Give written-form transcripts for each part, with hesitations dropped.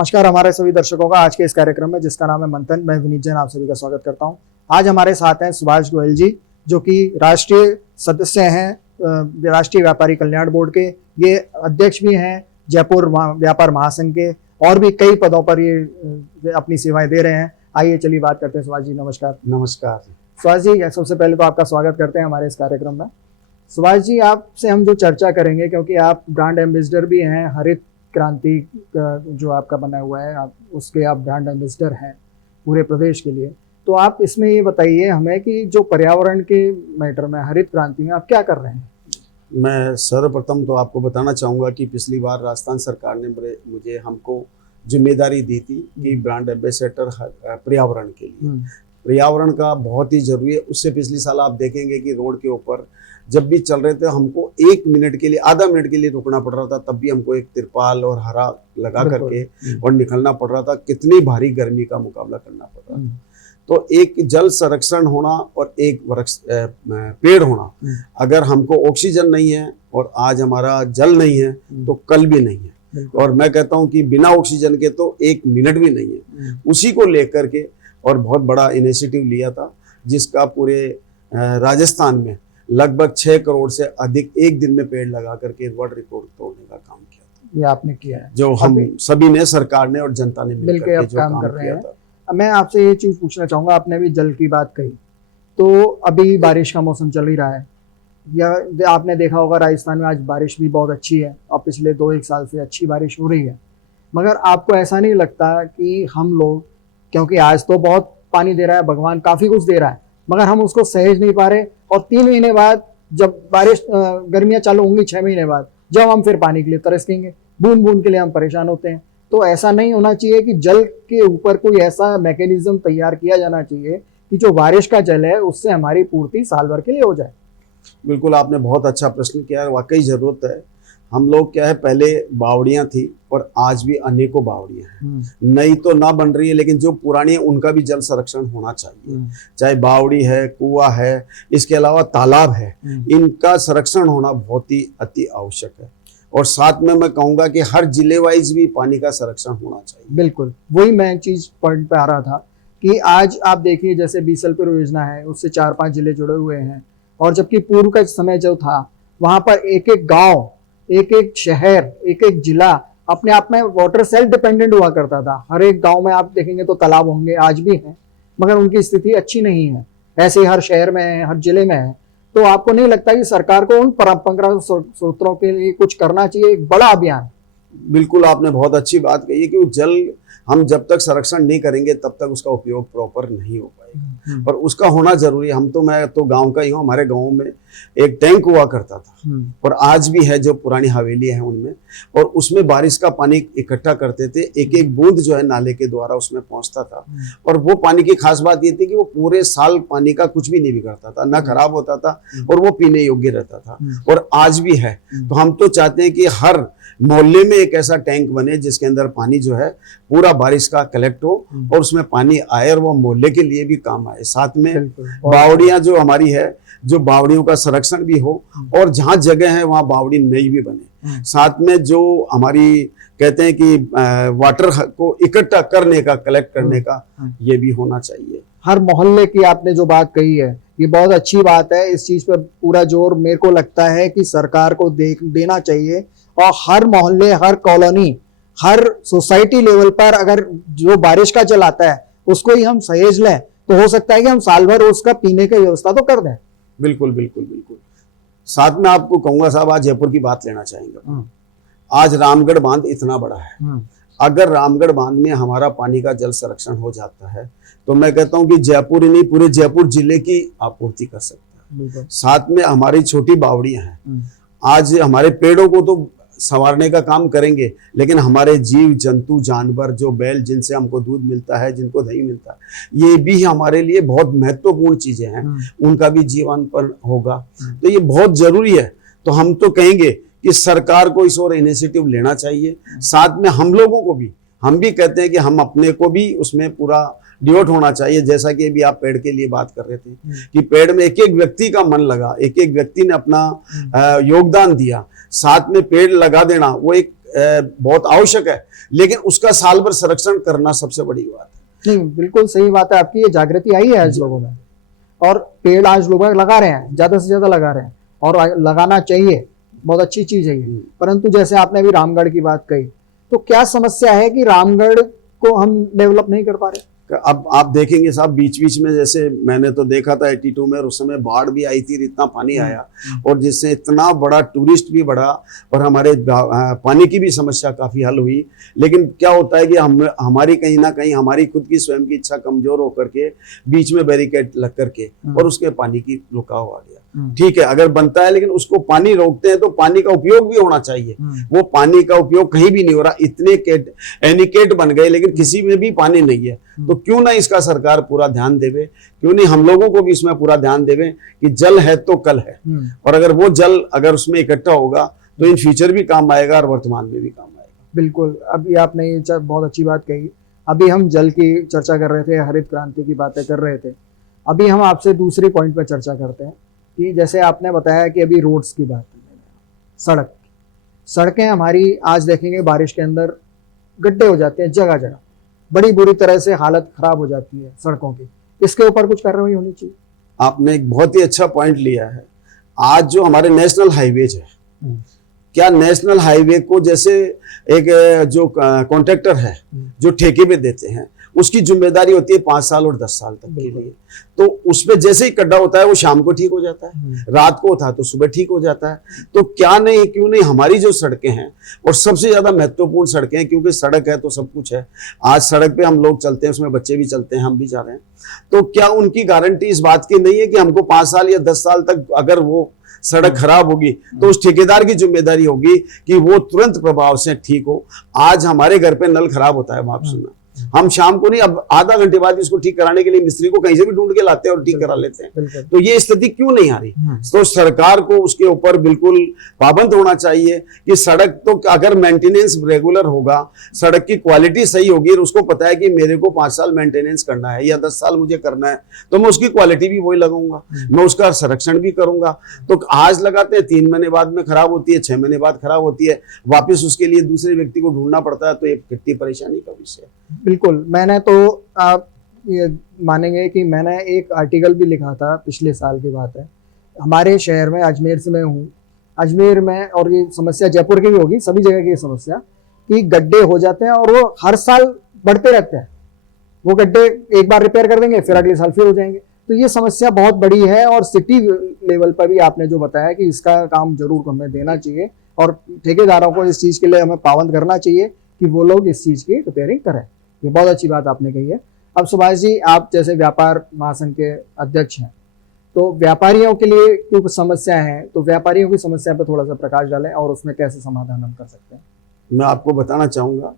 नमस्कार हमारे सभी दर्शकों का आज के इस कार्यक्रम में जिसका नाम है मंथन। मैं विनीत जैन आप सभी का स्वागत करता हूं। आज हमारे साथ हैं सुभाष गोयल जी, जो कि राष्ट्रीय सदस्य हैं राष्ट्रीय व्यापारी कल्याण बोर्ड के। ये अध्यक्ष भी हैं जयपुर व्यापार महासंघ के, और भी कई पदों पर ये अपनी सेवाएं दे रहे हैं। आइए चलिए बात करते हैं। सुभाष जी नमस्कार। नमस्कार सुभाष जी, सबसे पहले तो आपका स्वागत करते हैं हमारे इस कार्यक्रम में। सुभाष जी, आपसे हम जो चर्चा करेंगे, क्योंकि आप ब्रांड एम्बेसडर भी हैं हरित क्रांति का जो आपका बना हुआ है, आप उसके आप ब्रांड एम्बेसडर हैं पूरे प्रदेश के लिए। तो आप इसमें ये बताइए हमें कि जो पर्यावरण के मैटर में हरित क्रांति में आप क्या कर रहे हैं। मैं सर्वप्रथम तो आपको बताना चाहूँगा कि पिछली बार राजस्थान सरकार ने मुझे हमको जिम्मेदारी दी थी कि ब्रांड एम्बेसडर पर्यावरण के लिए। पर्यावरण का बहुत ही जरूरी है। उससे पिछले साल आप देखेंगे कि रोड के ऊपर जब भी चल रहे थे हमको 1 मिनट के लिए, आधा मिनट के लिए रुकना पड़ रहा था, तब भी हमको एक तिरपाल और हरा लगा करके और निकलना पड़ रहा था। कितनी भारी गर्मी का मुकाबला करना पड़ रहा था। तो एक जल संरक्षण होना और एक पेड़ होना, अगर हमको ऑक्सीजन नहीं है और आज हमारा जल नहीं है तो कल भी नहीं है। और मैं कहता हूं कि बिना ऑक्सीजन के तो 1 मिनट भी नहीं है। उसी को लेकर के और बहुत बड़ा इनिशिएटिव लिया था, जिसका पूरे राजस्थान में लगभग 6 करोड़ से अधिक एक दिन में पेड़ लगा करके वर्ल्ड रिकॉर्ड तोड़ने का काम किया था। ये आपने किया है, जो हम सभी ने, सरकार ने और जनता ने मिलकर जो काम कर रहे हैं। मैं आपसे ये चीज पूछना चाहूंगा, आपने भी जल की बात कही, तो अभी बारिश का मौसम चल ही रहा है, या आपने देखा होगा राजस्थान में आज बारिश भी बहुत अच्छी है और पिछले 2-1 साल से अच्छी बारिश हो रही है। मगर आपको ऐसा नहीं लगता कि हम लोग, क्योंकि आज तो बहुत पानी दे रहा है भगवान, काफी कुछ दे रहा है, मगर हम उसको सहेज नहीं पा रहे, और 3 महीने बाद जब बारिश गर्मियां चालू होंगी, 6 महीने बाद जब हम फिर पानी के लिए तरसेंगे, बूंद बूंद के लिए हम परेशान होते हैं। तो ऐसा नहीं होना चाहिए कि जल के ऊपर कोई ऐसा मैकेनिज्म तैयार किया जाना चाहिए कि जो बारिश का जल है उससे हमारी पूर्ति साल भर के लिए हो जाए। बिल्कुल, आपने बहुत अच्छा प्रश्न किया है। वाकई जरूरत है। हम लोग क्या है, पहले बावड़ियां थी और आज भी अनेकों बावड़ियां हैं। नई तो ना बन रही है, लेकिन जो पुरानी है उनका भी जल संरक्षण होना चाहिए। चाहे बावड़ी है, कुआं है, इसके अलावा तालाब है, इनका संरक्षण होना बहुत ही अति आवश्यक है। और साथ में मैं कहूंगा कि हर जिले वाइज भी पानी का संरक्षण होना चाहिए। बिल्कुल, वही मैं चीज पॉइंट पे आ रहा था कि आज आप देखिए जैसे बीसलपुर योजना है, उससे 4-5 जिले जुड़े हुए हैं, और जबकि पूर्व का समय जो था वहां पर एक-एक गांव, एक-एक शहर, एक-एक जिला अपने आप में वाटर सेल्फ डिपेंडेंट हुआ करता था। हर एक गांव में आप देखेंगे तो तालाब होंगे, आज भी हैं, मगर उनकी स्थिति अच्छी नहीं है। ऐसे ही हर शहर में है, हर जिले में है। तो आपको नहीं लगता कि सरकार को उन परंपरागत स्रोतों के लिए कुछ करना चाहिए, एक बड़ा अभियान? बिल्कुल, आपने बहुत अच्छी बात कही है कि जल हम जब तक संरक्षण नहीं करेंगे तब तक उसका उपयोग प्रॉपर नहीं हो पाएगा, और उसका होना जरूरी है। मैं तो गांव का ही हूँ। हमारे गांव में एक टैंक हुआ करता था और आज भी है, जो पुरानी हवेली है उनमें, और उसमें बारिश का पानी इकट्ठा करते थे। एक एक बूंद जो है नाले के द्वारा उसमें पहुंचता था, और वो पानी की खास बात ये थी कि वो पूरे साल पानी का कुछ भी नहीं बिगड़ता था, ना खराब होता था, और वो पीने योग्य रहता था, और आज भी है। तो हम तो चाहते हैं कि हर मोहल्ले में एक ऐसा टैंक बने जिसके अंदर पानी जो है पूरा बारिश का कलेक्ट हो और उसमें पानी आए और वो मोहल्ले के लिए भी काम आए। साथ में बावड़ियां जो हमारी है, जो बावड़ियों का संरक्षण भी हो, और जहां जगह है वहां बावड़ी नई भी बने। साथ में जो हमारी कहते हैं कि वाटर को इकट्ठा करने का, कलेक्ट करने का, ये भी होना चाहिए। हर मोहल्ले की आपने जो बात कही है ये बहुत अच्छी बात है। इस चीज पर पूरा जोर मेरे को लगता है कि सरकार को देना चाहिए, और हर मोहल्ले, हर कॉलोनी, हर सोसाइटी लेवल पर अगर जो बारिश का जल आता है उसको ही हम सहेज लें तो हो सकता है कि हम साल भर उसका पीने की व्यवस्था तो कर दें। बिल्कुल बिल्कुल बिल्कुल। साथ में आपको कहूंगा साहब, आज जयपुर की बात लेना चाहेंगे। आज रामगढ़ बांध इतना बड़ा है, अगर रामगढ़ बांध में हमारा पानी का जल संरक्षण हो जाता है तो मैं कहता हूं कि जयपुर ही नहीं, पूरे जयपुर जिले की आपूर्ति कर सकता है। साथ में हमारी छोटी बावड़ियां हैं, आज हमारे पेड़ों को तो संवारने का काम करेंगे, लेकिन हमारे जीव जंतु, जानवर, जो बैल जिनसे हमको दूध मिलता है, जिनको दही मिलता है, ये भी हमारे लिए बहुत महत्वपूर्ण चीजें हैं। उनका भी जीवन पर होगा, तो ये बहुत जरूरी है। तो हम तो कहेंगे कि सरकार को इस और इनिशिएटिव लेना चाहिए। साथ में हम लोगों को भी, हम भी कहते हैं कि हम अपने को भी उसमें पूरा डिवोट होना चाहिए। जैसा कि अभी आप पेड़ के लिए बात कर रहे थे कि पेड़ में एक एक व्यक्ति का मन लगा, एक एक व्यक्ति ने अपना योगदान दिया, साथ में पेड़ लगा देना, वो एक बहुत आवश्यक है, लेकिन उसका साल भर संरक्षण करना सबसे बड़ी बात है। नहीं, बिल्कुल सही बात है आपकी। ये जागृति आई है आज लोगों में, और पेड़ आज लोग लगा रहे हैं, ज्यादा से ज्यादा लगा रहे हैं, और लगाना चाहिए, बहुत अच्छी चीज है ये। परंतु जैसे आपने अभी रामगढ़ की बात कही, तो क्या समस्या है कि रामगढ़ को हम डेवलप नहीं कर पा रहे? अब आप देखेंगे साहब, बीच बीच में जैसे मैंने तो देखा था 82 में, उस समय बाढ़ भी आई थी, इतना पानी आया, और जिससे इतना बड़ा टूरिस्ट भी बढ़ा और हमारे पानी की भी समस्या काफी हल हुई। लेकिन क्या होता है कि हमारी कहीं ना कहीं हमारी खुद की स्वयं की इच्छा कमजोर होकर के बीच में बैरिकेड लग करके और उसके पानी की रुकाव आ गया। ठीक है, अगर बनता है, लेकिन उसको पानी रोकते हैं तो पानी का उपयोग भी होना चाहिए। वो पानी का उपयोग कहीं भी नहीं हो रहा, इतने एनिकेट बन गए लेकिन किसी में भी पानी नहीं है। तो क्यों ना इसका सरकार पूरा ध्यान देवे, क्यों नहीं हम लोगों को भी इसमें पूरा ध्यान देवे कि जल है तो कल है, और अगर वो जल अगर उसमें इकट्ठा होगा तो इन फ्यूचर भी काम आएगा और वर्तमान में भी काम आएगा। बिल्कुल, अभी आपने ये बहुत अच्छी बात कही। अभी हम जल की चर्चा कर रहे थे, हरित क्रांति की बातें कर रहे थे। अभी हम आपसे दूसरे पॉइंट पर चर्चा करते हैं कि जैसे आपने बताया कि अभी रोड्स की बात, सड़कें हमारी आज देखेंगे बारिश के अंदर गड्ढे हो जाते हैं, जगह जगह बड़ी बुरी तरह से हालत खराब हो जाती है सड़कों की। इसके ऊपर कुछ कार्रवाई होनी चाहिए। आपने एक बहुत ही अच्छा पॉइंट लिया है। आज जो हमारे नेशनल हाईवेज है, क्या नेशनल हाईवे को जैसे एक जो कॉन्ट्रैक्टर है जो ठेके पे देते हैं, उसकी जिम्मेदारी होती है 5 साल और 10 साल तक के लिए। तो उसमें जैसे ही गड्ढा होता है वो शाम को ठीक हो जाता है, रात को होता है तो सुबह ठीक हो जाता है। तो क्या नहीं, क्यों नहीं हमारी जो सड़कें हैं, और सबसे ज्यादा महत्वपूर्ण सड़कें हैं, क्योंकि सड़क है तो सब कुछ है। आज सड़क पे हम लोग चलते हैं, उसमें बच्चे भी चलते हैं, हम भी जा रहे हैं। तो क्या उनकी गारंटी इस बात की नहीं है कि हमको 5 साल या 10 साल तक अगर वो सड़क खराब होगी तो उस ठेकेदार की जिम्मेदारी होगी कि वो तुरंत प्रभाव से ठीक हो। आज हमारे घर पे नल खराब होता है, आप सुना, हम शाम को नहीं, अब आधा घंटे बाद इसको ठीक कराने के लिए मिस्त्री को कहीं से भी ढूंढ के लाते हैं और ठीक करा लेते हैं। तो ये स्थिति क्यों नहीं आ रही? तो सरकार को उसके ऊपर बिल्कुल पाबंद होना चाहिए कि सड़क तो अगर मेंटेनेंस रेगुलर होगा, सड़क की क्वालिटी सही होगी, और उसको पता है कि मेरे को 5 साल मेंटेनेंस करना है या 10 साल मुझे करना है, तो मैं उसकी क्वालिटी भी वही लगाऊंगा, मैं उसका संरक्षण भी करूंगा। तो आज लगाते हैं, 3 महीने बाद में खराब होती है, 6 महीने बाद खराब होती है, वापिस उसके लिए दूसरे व्यक्ति को ढूंढना पड़ता है। तो ये कितनी परेशानी का विषय है। बिल्कुल, मैंने तो आप ये मानेंगे कि मैंने एक आर्टिकल भी लिखा था, पिछले साल की बात है। हमारे शहर में, अजमेर से मैं हूँ, अजमेर में, और ये समस्या जयपुर की भी होगी, सभी जगह की समस्या कि गड्ढे हो जाते हैं और वो हर साल बढ़ते रहते हैं। वो गड्ढे एक बार रिपेयर कर देंगे, फिर अगले साल फिर हो जाएंगे। तो ये समस्या बहुत बड़ी है, और सिटी लेवल पर भी आपने जो बताया कि इसका काम जरूर हमें देना चाहिए, और ठेकेदारों को इस चीज़ के लिए हमें पाबंद करना चाहिए कि वो लोग इस चीज़ की रिपेयरिंग करें। ये बहुत अच्छी बात आपने कही है। अब सुभाष जी, आप जैसे व्यापार महासंघ के अध्यक्ष हैं, तो व्यापारियों के लिए कुछ समस्या है, तो व्यापारियों की समस्या पर थोड़ा सा प्रकाश डालें और उसमें कैसे समाधान हम कर सकते हैं। मैं आपको बताना चाहूंगा,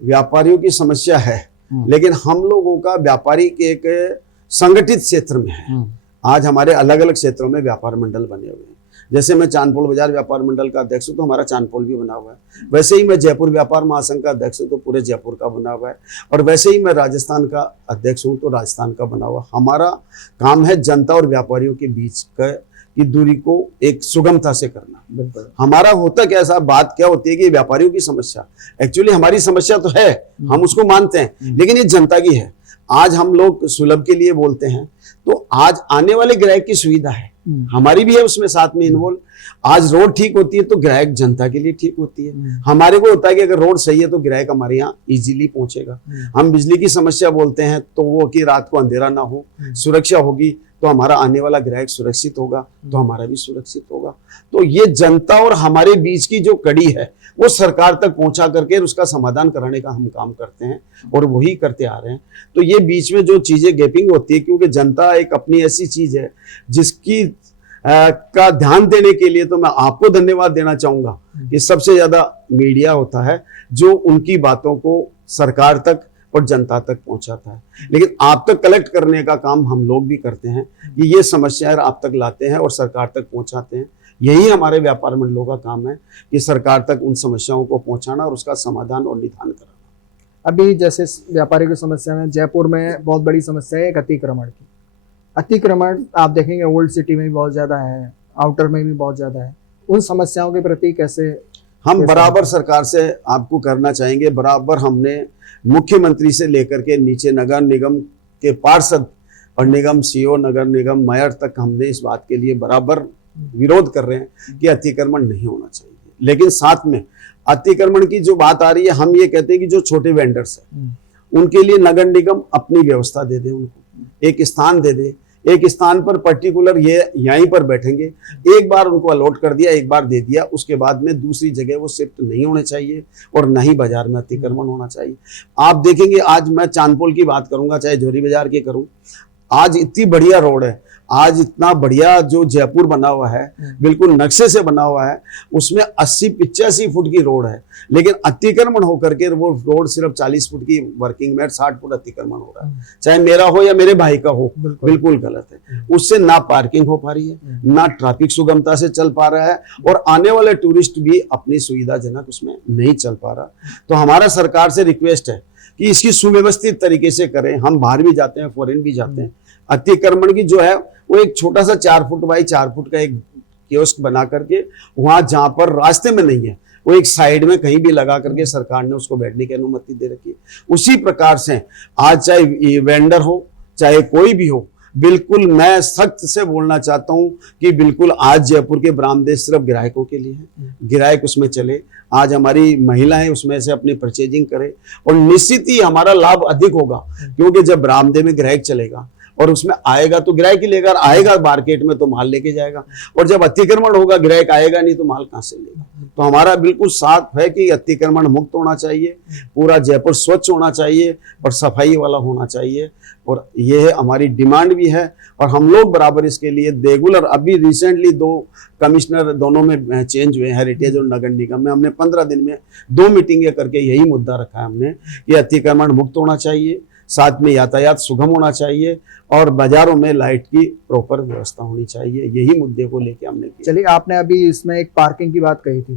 व्यापारियों की समस्या है, लेकिन हम लोगों का व्यापारी के एक संगठित क्षेत्र में है। आज हमारे अलग अलग क्षेत्रों में व्यापार मंडल बने हुए हैं। जैसे मैं चांदपोल बाजार व्यापार मंडल का अध्यक्ष हूँ, तो हमारा चांदपोल भी बना हुआ है। वैसे ही मैं जयपुर व्यापार महासंघ का अध्यक्ष हूँ, तो पूरे जयपुर का बना हुआ है। और वैसे ही मैं राजस्थान का अध्यक्ष हूँ, तो राजस्थान का बना हुआ। हमारा काम है जनता और व्यापारियों के बीच की दूरी को एक सुगमता से करना। हमारा होता क्या साहब, बात क्या होती है कि व्यापारियों की समस्या, एक्चुअली हमारी समस्या तो है, हम उसको मानते हैं, लेकिन ये जनता की है। आज हम लोग सुलभ के लिए बोलते हैं, तो आज आने वाले ग्राहक की सुविधा है, हमारी भी है उसमें साथ में इन्वॉल्व। आज रोड ठीक होती है तो ग्राहक जनता के लिए ठीक होती है। हमारे को होता है कि अगर रोड सही है तो ग्राहक हमारे यहाँ इजीली पहुंचेगा। हम बिजली की समस्या बोलते हैं तो वो कि रात को अंधेरा ना हो, सुरक्षा होगी तो हमारा आने वाला ग्राहक सुरक्षित होगा, तो हमारा भी सुरक्षित होगा। तो ये जनता और हमारे बीच की जो कड़ी है वो सरकार तक पहुंचा करके उसका समाधान कराने का हम काम करते हैं, और वही करते आ रहे हैं। तो ये बीच में जो चीजें गैपिंग होती है, क्योंकि जनता एक अपनी ऐसी चीज है जिसकी का ध्यान देने के लिए तो मैं आपको धन्यवाद देना चाहूंगा कि सबसे ज्यादा मीडिया होता है जो उनकी बातों को सरकार तक और जनता तक पहुंचाता है। लेकिन आप तक कलेक्ट करने का काम हम लोग भी करते हैं कि ये समस्याएं आप तक लाते हैं और सरकार तक पहुंचाते हैं। यही हमारे व्यापार मंडलों का काम है कि सरकार तक उन समस्याओं को पहुंचाना और उसका समाधान और निदान कराना। अभी जैसे व्यापारी की समस्या में, जयपुर में बहुत बड़ी समस्या है एक अतिक्रमण की। अतिक्रमण आप देखेंगे ओल्ड सिटी में भी बहुत ज़्यादा है, आउटर में भी बहुत ज़्यादा है। उन समस्याओं के प्रति कैसे हम बराबर सरकार से आपको करना चाहेंगे, बराबर हमने मुख्यमंत्री से लेकर के नीचे नगर निगम के पार्षद और निगम सीओ, नगर निगम मेयर तक हमने इस बात के लिए बराबर विरोध कर रहे हैं कि अतिक्रमण नहीं होना चाहिए। लेकिन साथ में अतिक्रमण की जो बात आ रही है, हम ये कहते हैं कि जो छोटे वेंडर्स हैं उनके लिए नगर निगम अपनी व्यवस्था दे दे, उनको एक स्थान दे दे, एक स्थान पर पर्टिकुलर ये यहीं पर बैठेंगे, एक बार उनको अलॉट कर दिया, एक बार दे दिया, उसके बाद में दूसरी जगह वो शिफ्ट नहीं होने चाहिए और न ही बाजार में अतिक्रमण होना चाहिए। आप देखेंगे, आज मैं चांदपोल की बात करूंगा, चाहे जोरी बाजार की करूं, आज इतनी बढ़िया रोड है, आज इतना बढ़िया जो जयपुर बना हुआ है, बिल्कुल नक्शे से बना हुआ है, उसमें 80-85 फुट की रोड है, लेकिन अतिक्रमण होकर के वो रोड सिर्फ 40 फुट की वर्किंग में 60 फुट अतिक्रमण हो रहा है, चाहे मेरा हो या मेरे भाई का हो, बिल्कुल गलत है। उससे ना पार्किंग हो पा रही है, ना ट्रैफिक सुगमता से चल पा रहा है और आने वाले टूरिस्ट भी अपनी सुविधाजनक उसमें नहीं चल पा रहा। तो हमारा सरकार से रिक्वेस्ट है कि इसकी सुव्यवस्थित तरीके से करें। हम बाहर भी जाते हैं, फॉरेन भी जाते हैं, अतिक्रमण की जो है वो एक छोटा सा 4 फुट बाई 4 फुट का एक कियोस्क बना करके वहां जहां पर रास्ते में नहीं है, वो एक साइड में कहीं भी लगा करके सरकार ने उसको बैठने की अनुमति दे रखी है। उसी प्रकार से आज चाहे वेंडर हो चाहे कोई भी हो, बिल्कुल मैं सख्त से बोलना चाहता हूं कि बिल्कुल आज जयपुर के बरामदे सिर्फ ग्राहकों के लिए हैं, ग्राहक उसमें चले, आज हमारी महिलाएं उसमें से अपनी परचेजिंग करें और निश्चित ही हमारा लाभ अधिक होगा, क्योंकि जब बरामदे में ग्राहक चलेगा और उसमें आएगा तो ग्राहक ही लेकर आएगा, मार्केट में तो माल लेके जाएगा, और जब अतिक्रमण होगा ग्राहक आएगा नहीं तो माल कहां से लेगा। तो हमारा बिल्कुल साफ है कि अतिक्रमण मुक्त होना चाहिए, पूरा जयपुर स्वच्छ होना चाहिए और सफाई वाला होना चाहिए, और ये हमारी डिमांड भी है। और हम लोग बराबर इसके लिए रेगुलर, अभी रिसेंटली 2 कमिश्नर दोनों में चेंज हुए, हेरिटेज और नगर निगम में, हमने 15 दिन में 2 मीटिंगें करके यही मुद्दा रखा है हमने कि अतिक्रमण मुक्त होना चाहिए, साथ में यातायात सुगम होना चाहिए और बाजारों में लाइट की प्रॉपर व्यवस्था होनी चाहिए। यही मुद्दे को लेके हमने किया। चलिए, आपने अभी इसमें एक पार्किंग की बात कही थी।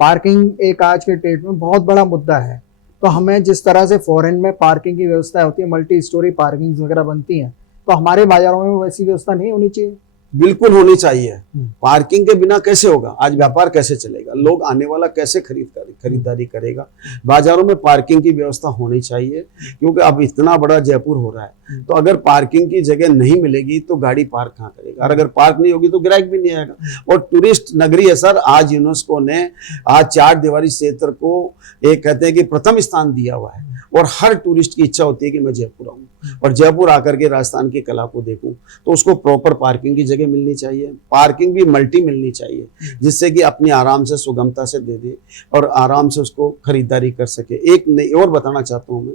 पार्किंग एक आज के डेट में बहुत बड़ा मुद्दा है। तो हमें जिस तरह से फॉरेन में पार्किंग की व्यवस्था होती है, मल्टी स्टोरी पार्किंग वगैरह बनती हैं, तो हमारे बाजारों में वैसी व्यवस्था नहीं होनी चाहिए। बिल्कुल होनी चाहिए। पार्किंग के बिना कैसे होगा, आज व्यापार कैसे चलेगा, लोग आने वाला कैसे खरीदारी करेगा। बाजारों में पार्किंग की व्यवस्था होनी चाहिए, क्योंकि अब इतना बड़ा जयपुर हो रहा है, तो अगर पार्किंग की जगह नहीं मिलेगी तो गाड़ी पार्क कहाँ करेगा, और अगर पार्क नहीं होगी तो ग्राहक भी नहीं आएगा। और टूरिस्ट नगरी है सर, आज यूनेस्को ने आज 4 दीवारी क्षेत्र को एक कहते हैं कि प्रथम स्थान दिया हुआ है, और हर टूरिस्ट की इच्छा होती है कि मैं जयपुर आऊं और जयपुर आकर के राजस्थान की कला को देखूं। तो उसको प्रॉपर पार्किंग की जगह मिलनी चाहिए, पार्किंग भी मल्टी मिलनी चाहिए, जिससे कि अपनी आराम से सुगमता से दे दे और आराम से उसको खरीदारी कर सके। एक नहीं और बताना चाहता हूं मैं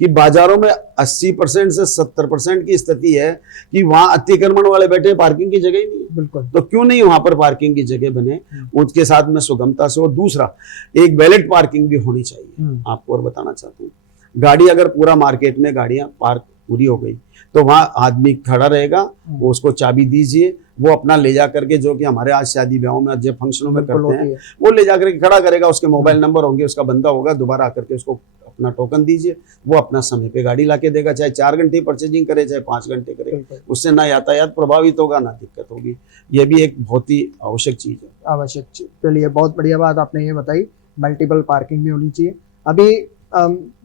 कि बाजारों में 80% से 70% की स्थिति है कि वहां अतिक्रमण वाले बैठे, पार्किंग की जगह ही नहीं है। बिल्कुल। तो क्यों नहीं वहां पर पार्किंग की जगह बने, उसके साथ में सुगमता से। और दूसरा, एक वैलिड पार्किंग भी होनी चाहिए। आपको और बताना चाहता हूँ, गाड़ी अगर पूरा मार्केट में गाड़ियां पार्क पूरी हो गई तो वहां आदमी खड़ा रहेगा, वो उसको चाबी दीजिए, वो अपना ले जा करके, जो कि हमारे आज शादी ब्याहों में जब फंक्शनों में करते हैं, वो ले जाकर के खड़ा करेगा, उसके मोबाइल नंबर होंगे, उसका बंदा होगा, दोबारा आकर के उसको अपना टोकन दीजिए, वो अपना समय पे गाड़ी लाके देगा, चाहे 4 घंटे परचेजिंग करे चाहे 5 घंटे करे, उससे ना यातायात प्रभावित होगा ना दिक्कत होगी। ये भी एक बहुत ही आवश्यक चीज है। आवश्यक चीज के लिए बहुत बढ़िया बात आपने ये बताई, मल्टीपल पार्किंग भी होनी चाहिए। अभी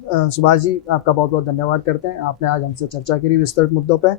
सुभाष जी, आपका बहुत बहुत धन्यवाद करते हैं, आपने आज हमसे चर्चा करी विस्तृत मुद्दों पे।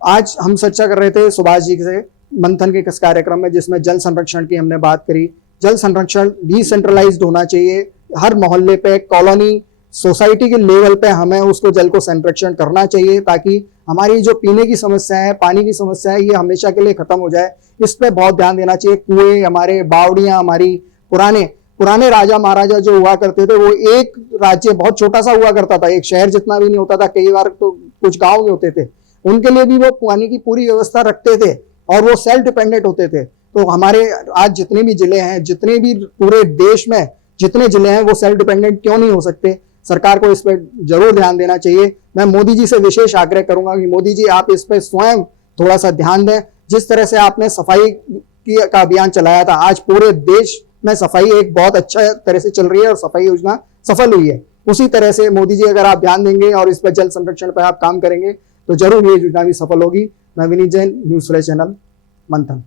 आज हम चर्चा कर रहे थे सुभाष जी से मंथन के इस कार्यक्रम में, जिसमें जल संरक्षण की हमने बात करी। जल संरक्षण डिसेंट्रलाइज्ड होना चाहिए, हर मोहल्ले पे, कॉलोनी, सोसाइटी के लेवल पे हमें उसको जल को संरक्षण करना चाहिए, ताकि हमारी जो पीने की समस्या है, पानी की समस्या है, ये हमेशा के लिए खत्म हो जाए। इस पे बहुत ध्यान देना चाहिए। कुएं, हमारे बावड़ियां, हमारी पुराने राजा महाराजा जो हुआ करते थे, वो एक राज्य बहुत छोटा सा हुआ करता था, एक शहर जितना भी नहीं होता था, कई बार तो कुछ गांव में होते थे, उनके लिए भी वो पानी की पूरी व्यवस्था रखते थे और वो सेल्फ डिपेंडेंट होते थे। तो हमारे आज जितने भी जिले हैं, जितने भी पूरे देश में जितने जिले हैं, वो सेल्फ डिपेंडेंट क्यों नहीं हो सकते? सरकार को इस पर जरूर ध्यान देना चाहिए। मैं मोदी जी से विशेष आग्रह करूंगा कि मोदी जी, आप इस पर स्वयं थोड़ा सा ध्यान दें। जिस तरह से आपने सफाई का अभियान चलाया था, आज पूरे देश में सफाई एक बहुत अच्छा तरह से चल रही है और सफाई योजना सफल हुई है। उसी तरह से मोदी जी, अगर आप ध्यान देंगे और इस पर जल संरक्षण पर आप काम करेंगे, तो जरूर ये योजना भी सफल होगी। मैं Vineet Jain, news flash channel, मंथन।